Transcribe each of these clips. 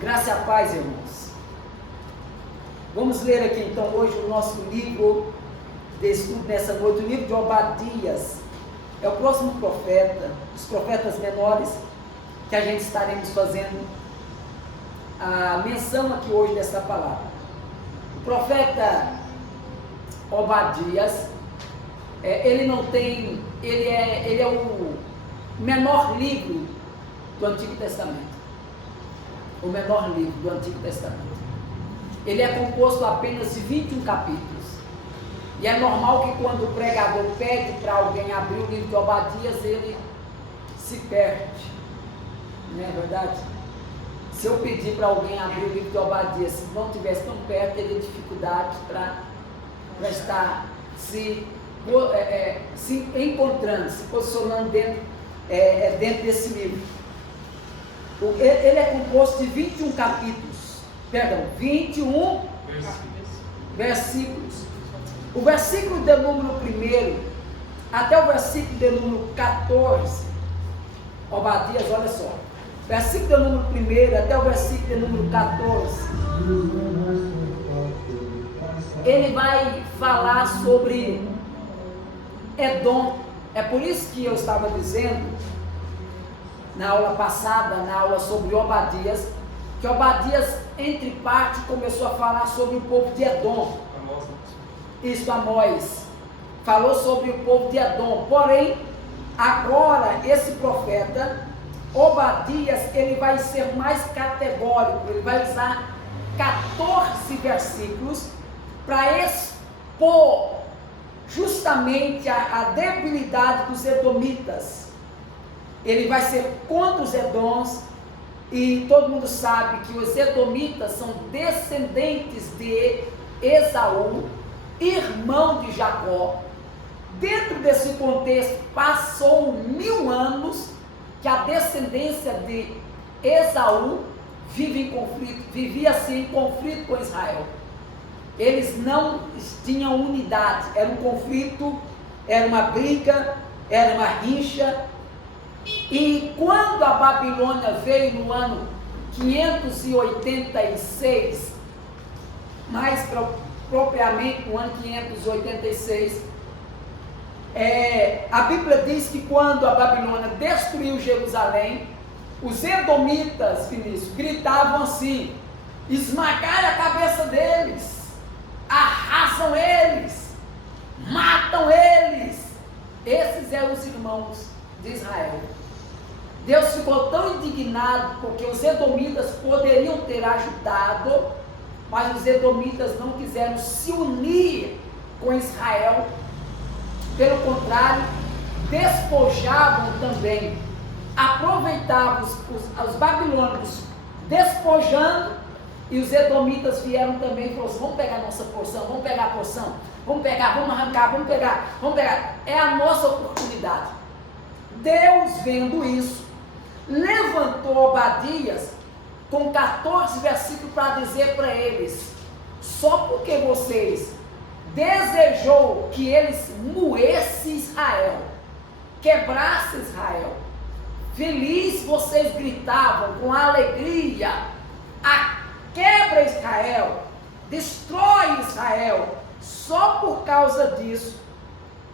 Graça e a paz, irmãos. Vamos ler aqui então hoje o nosso livro de estudo nessa noite, o livro de Obadias. É o próximo profeta, os profetas menores, que a gente estaremos fazendo a menção aqui hoje dessa palavra. O profeta Obadias, ele é o menor livro do Antigo Testamento. O menor livro do Antigo Testamento. Ele é composto apenas de 21 capítulos. E é normal que quando o pregador pede para alguém abrir o livro de Obadias, ele se perde. Não é verdade? Se eu pedir para alguém abrir o livro de Obadias, se não estivesse tão perto, teria dificuldade para estar se encontrando, se posicionando dentro desse livro. Ele é composto de 21 capítulos, 21 versículos. O versículo de número 1 até o versículo de número 14, Obadias, olha só, versículo de número 1 até o versículo de número 14, ele vai falar sobre Edom. É por isso que eu estava dizendo na aula passada, na aula sobre Obadias, que Obadias, entre partes, começou a falar sobre o povo de Edom. Isso, Amós. Falou sobre o povo de Edom. Porém, agora, esse profeta, Obadias, ele vai ser mais categórico. Ele vai usar 14 versículos para expor justamente a debilidade dos edomitas. Ele vai ser contra os Edoms, e todo mundo sabe que os Edomitas são descendentes de Esaú, irmão de Jacó. Dentro desse contexto, passou 1000 anos que a descendência de Esaú vivia-se em conflito com Israel. Eles não tinham unidade, era um conflito, era uma briga, era uma rixa. E quando a Babilônia veio no ano 586, mais propriamente no ano 586, a Bíblia diz que quando a Babilônia destruiu Jerusalém, os edomitas, Vinícius, gritavam assim: esmagai a cabeça deles, arrasam eles, matam eles. Esses eram os irmãos de Israel. Deus ficou tão indignado porque os edomitas poderiam ter ajudado, mas os edomitas não quiseram se unir com Israel. Pelo contrário, despojavam também, aproveitavam os babilônicos despojando, e os edomitas vieram também e falaram assim: vamos pegar a nossa porção, vamos pegar a porção, vamos pegar, vamos arrancar, vamos pegar, é a nossa oportunidade. Deus, vendo isso, levantou Obadias com 14 versículos para dizer para eles: só porque vocês desejou que eles moessem Israel, quebrassem Israel, feliz vocês gritavam com alegria: quebra Israel, destrói Israel. Só por causa disso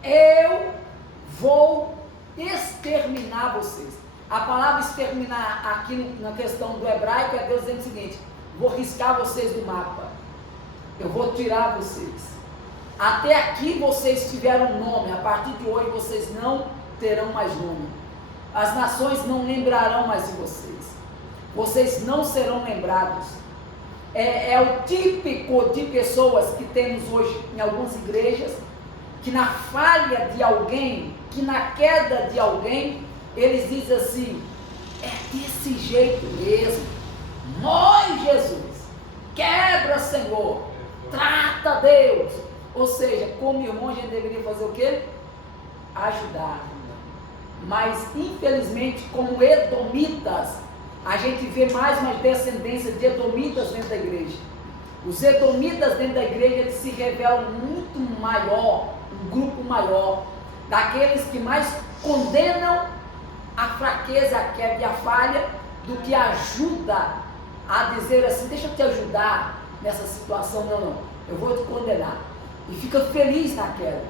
eu vou exterminar vocês. A palavra exterminar aqui na questão do hebraico é Deus dizendo o seguinte: vou riscar vocês do mapa, eu vou tirar vocês. Até aqui vocês tiveram nome, a partir de hoje vocês não terão mais nome. As nações não lembrarão mais de vocês, vocês não serão lembrados. É o típico de pessoas que temos hoje em algumas igrejas, que na falha de alguém, que na queda de alguém, eles dizem assim: é desse jeito mesmo, morre Jesus, quebra Senhor, trata Deus. Ou seja, como irmão a gente deveria fazer o quê? Ajudar. Mas infelizmente, como edomitas, a gente vê mais uma descendência de edomitas dentro da igreja. Os edomitas dentro da igreja, eles se revelam muito maior, um grupo maior, daqueles que mais condenam a fraqueza, a queda e a falha, do que ajuda a dizer assim, deixa eu te ajudar nessa situação, não, eu vou te condenar. E fica feliz naquela.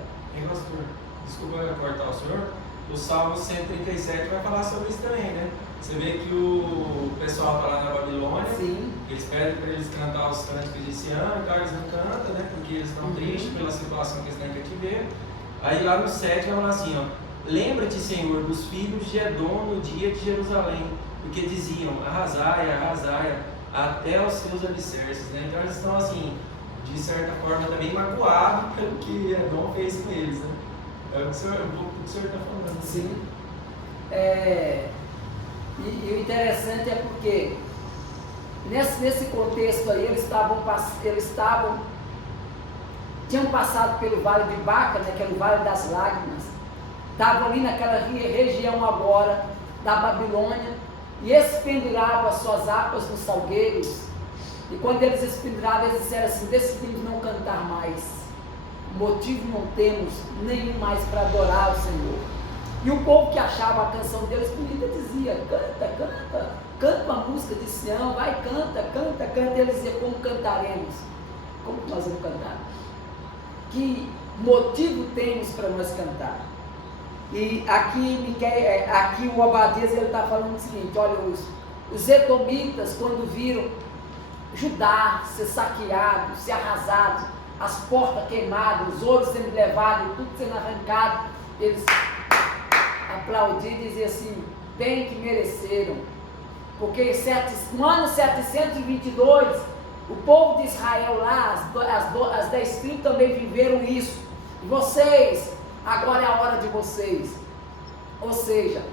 Pastor, desculpa cortar o senhor, o Salmo 137 vai falar sobre isso também, né? Você vê que o pessoal está lá na Babilônia, sim, eles pedem para eles cantar os cânticos de Sião, então eles não cantam, né? Porque eles estão tristes pela situação que eles estão em cativeiro. Aí lá no 7 vai falar assim, ó, lembra-te, Senhor, dos filhos de Edom no dia de Jerusalém, porque diziam, arrasai, arrasai, até os seus alicerces, né? Então eles estão assim, de certa forma também magoados pelo que Edom fez com eles, né? É um pouco do que o senhor está falando. Sim. E o interessante é porque nesse contexto aí tinham passado pelo Vale de Baca, né, que é o Vale das Lágrimas, estavam ali naquela região agora da Babilônia e expenduravam as suas harpas nos salgueiros. E quando eles expenduravam, eles disseram assim, decidimos não cantar mais, motivo não temos nenhum mais para adorar o Senhor. E o povo que achava a canção deles bonita dizia, canta uma música de Sião, vai, canta. E eles diziam, como cantaremos? Como nós vamos cantar? Que motivo temos para nós cantar? E aqui o Obadias está falando o seguinte, olha, os edomitas, quando viram Judá ser saqueado, ser arrasado, as portas queimadas, os ouros sendo levados, tudo sendo arrancado, eles aplaudiram e diziam assim, bem que mereceram, porque no ano 722, o povo de Israel lá, as 10 tribos também viveram isso, e vocês, agora é a hora de vocês. Ou seja,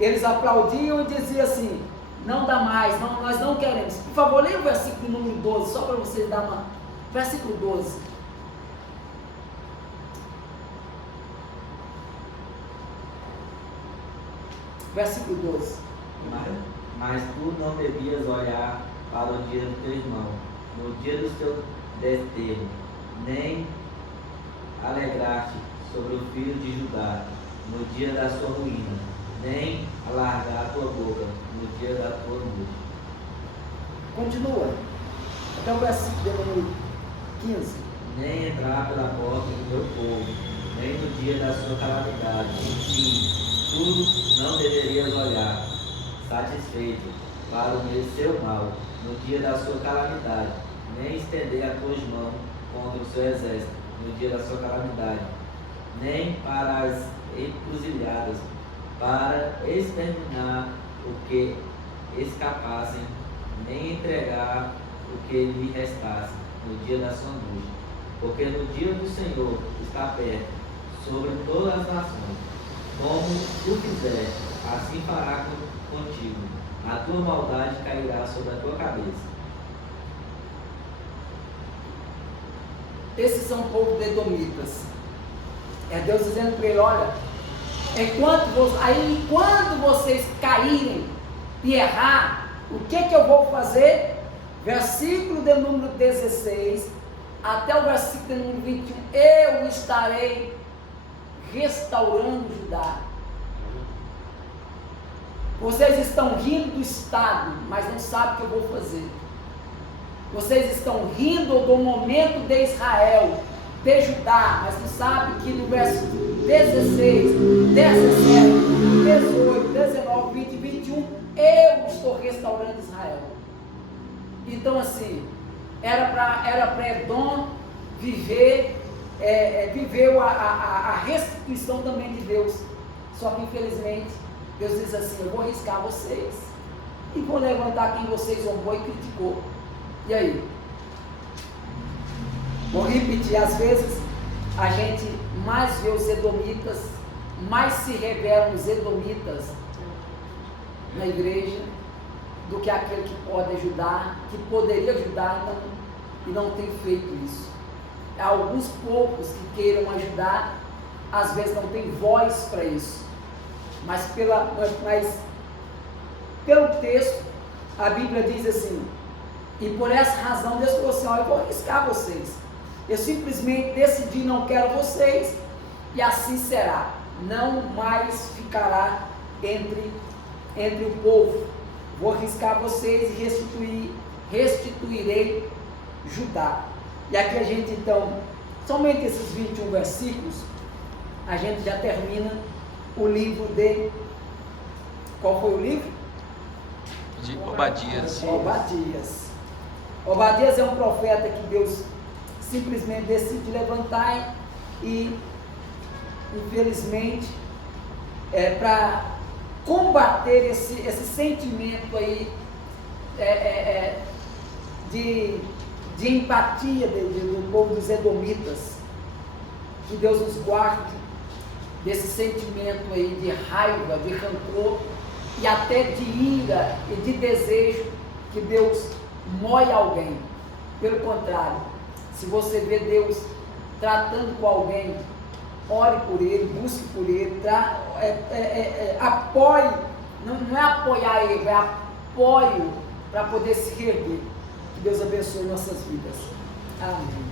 eles aplaudiam e diziam assim, não dá mais, nós não queremos. Por favor, leia o versículo número 12, só para vocês dar uma... Versículo 12. Versículo 12. Mas tu não devias olhar para o dia do teu irmão, no dia do seu desterro, nem alegrar-te sobre o filho de Judá, no dia da sua ruína, nem alargar a tua boca no dia da tua angústia. Continua. Até o versículo número 15. Nem entrar pela porta do teu povo, nem no dia da sua calamidade. Enfim, tu não deverias olhar, satisfeito, para o seu mal, no dia da sua calamidade, nem estender as tuas mãos contra o seu exército, no dia da sua calamidade, nem para as encruzilhadas, para exterminar o que escapassem, nem entregar o que lhe restasse, no dia da sua angústia. Porque no dia do Senhor está perto, sobre todas as nações. Como tu fizer, assim fará contigo. A tua maldade cairá sobre a tua cabeça. Esses são o povo de edomitas. É Deus dizendo para ele, olha, enquanto vocês caírem e errar, o que eu vou fazer? Versículo de número 16, até o versículo de número 21, eu estarei restaurando Judá. Vocês estão rindo do Estado, mas não sabem o que eu vou fazer. Vocês estão rindo do momento de Israel, de Judá, mas não sabem que no verso 16, 17, 18, 19, 20 e 21, eu estou restaurando Israel. Então assim, era para Edom viveu a restituição também de Deus. Só que infelizmente Deus diz assim, eu vou riscar vocês e vou levantar quem vocês zombou e criticou. E aí? Vou repetir, às vezes a gente mais vê os edomitas, mais se revelam os edomitas na igreja do que aquele que pode ajudar, que poderia ajudar e não tem feito isso. Há alguns poucos que queiram ajudar, às vezes não tem voz para isso, mas pelo texto a Bíblia diz assim, e por essa razão Deus falou assim, eu vou arriscar vocês, eu simplesmente decidi não quero vocês, e assim será, não mais ficará entre o povo, vou arriscar vocês e restituir restituirei Judá. E aqui a gente então, somente esses 21 versículos, a gente já termina o livro de... Qual foi o livro? De Obadias. Obadias é um profeta que Deus simplesmente decide levantar e, infelizmente, para combater esse sentimento aí de empatia do povo dos edomitas. Que Deus nos guarde desse sentimento aí de raiva, de rancor e até de ira e de desejo que Deus moe alguém. Pelo contrário, se você vê Deus tratando com alguém, ore por ele, busque por ele, apoie, não é apoiar ele, é apoio para poder se reerguer. Que Deus abençoe nossas vidas. Amém.